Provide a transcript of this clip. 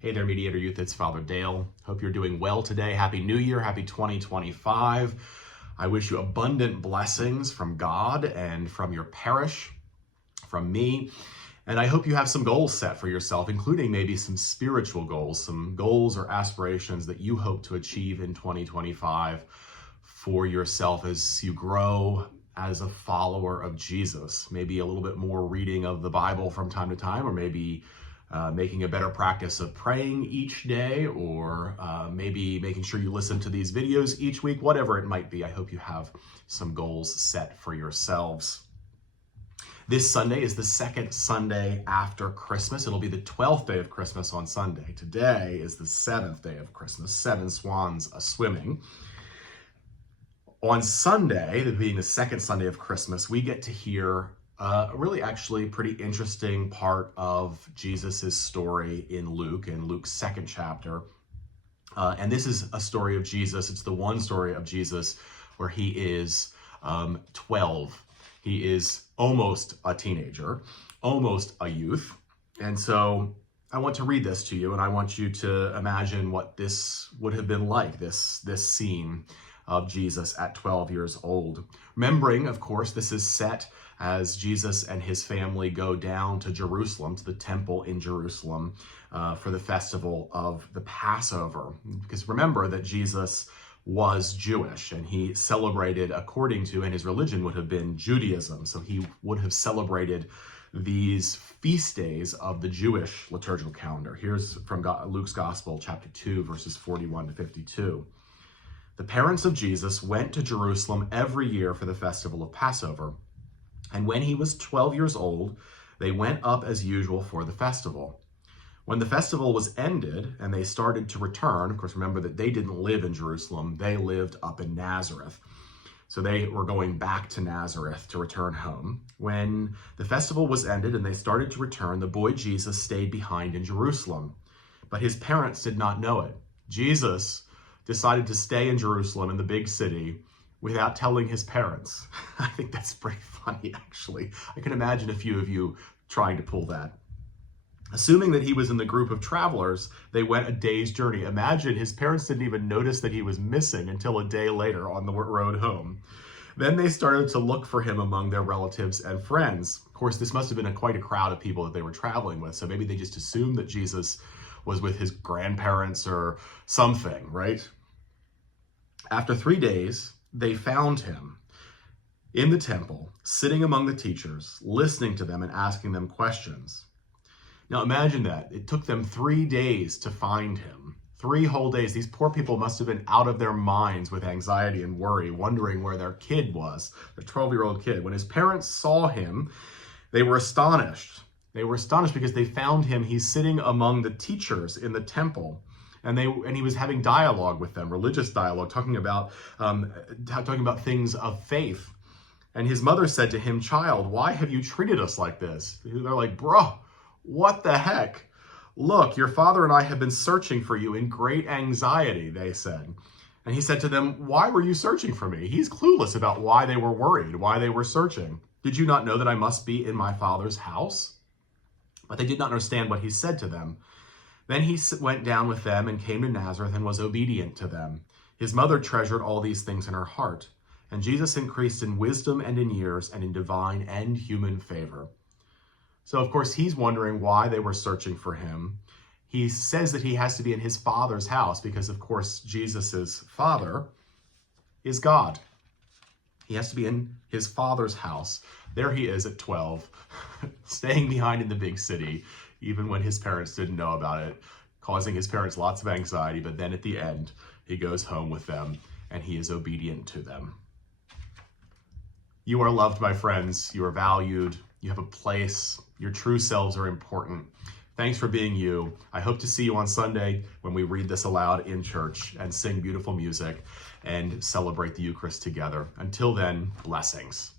Hey there, Mediator Youth, it's Father Dale. Hope you're doing well today. Happy New Year, happy 2025. I wish you abundant blessings from God and from your parish, from me. And I hope you have some goals set for yourself, including maybe some spiritual goals, some goals or aspirations that you hope to achieve in 2025 for yourself as you grow as a follower of Jesus. Maybe a little bit more reading of the Bible from time to time, or maybe making a better practice of praying each day, or maybe making sure you listen to these videos each week, whatever it might be. I hope you have some goals set for yourselves. This Sunday is the second Sunday after Christmas. It'll be the 12th day of Christmas on Sunday. Today is the 7th day of Christmas, 7 swans a-swimming. On Sunday, being the second Sunday of Christmas, we get to hear really actually pretty interesting part of Jesus's story in Luke's second chapter. And this is a story of Jesus. It's the one story of Jesus where he is 12. He is almost a teenager, almost a youth. And so I want to read this to you, and I want you to imagine what this would have been like, this scene of Jesus at 12 years old. Remembering, of course, this is set as Jesus and his family go down to Jerusalem, to the temple in Jerusalem, for the festival of the Passover. Because remember that Jesus was Jewish, and he celebrated according to, and his religion would have been Judaism. So he would have celebrated these feast days of the Jewish liturgical calendar. Here's from Luke's Gospel, chapter 2, verses 41 to 52. The parents of Jesus went to Jerusalem every year for the festival of Passover. And when he was 12 years old, they went up as usual for the festival. When the festival was ended and they started to return, of course, remember that they didn't live in Jerusalem. They lived up in Nazareth. So they were going back to Nazareth to return home. When the festival was ended and they started to return, the boy Jesus stayed behind in Jerusalem. But his parents did not know it. Jesus decided to stay in Jerusalem, in the big city, without telling his parents. I think that's pretty funny, actually. I can imagine a few of you trying to pull that. Assuming that he was in the group of travelers, they went a day's journey. Imagine his parents didn't even notice that he was missing until a day later on the road home. Then they started to look for him among their relatives and friends. Of course, this must have been quite a crowd of people that they were traveling with, so maybe they just assumed that Jesus was with his grandparents or something, right? After 3 days, they found him in the temple, sitting among the teachers, listening to them and asking them questions. Now imagine that. It took them 3 days to find him. 3 whole days. These poor people must have been out of their minds with anxiety and worry, wondering where their kid was, their 12-year-old kid. When his parents saw him, they were astonished. They were astonished because they found him. He's sitting among the teachers in the temple. And he was having dialogue with them, religious dialogue, talking about things of faith. And his mother said to him, "Child, why have you treated us like this?" They're like, "Bro, what the heck? Look, your father and I have been searching for you in great anxiety," they said. And he said to them, "Why were you searching for me?" He's clueless about why they were worried, why they were searching. "Did you not know that I must be in my father's house?" But they did not understand what he said to them. Then he went down with them and came to Nazareth and was obedient to them. His mother treasured all these things in her heart. And Jesus increased in wisdom and in years and in divine and human favor. So, of course, he's wondering why they were searching for him. He says that he has to be in his Father's house because, of course, Jesus's Father is God. He has to be in his Father's house. There he is at 12, staying behind in the big city, even when his parents didn't know about it, causing his parents lots of anxiety. But then at the end, he goes home with them and he is obedient to them. You are loved, my friends. You are valued. You have a place. Your true selves are important. Thanks for being you. I hope to see you on Sunday when we read this aloud in church and sing beautiful music and celebrate the Eucharist together. Until then, blessings.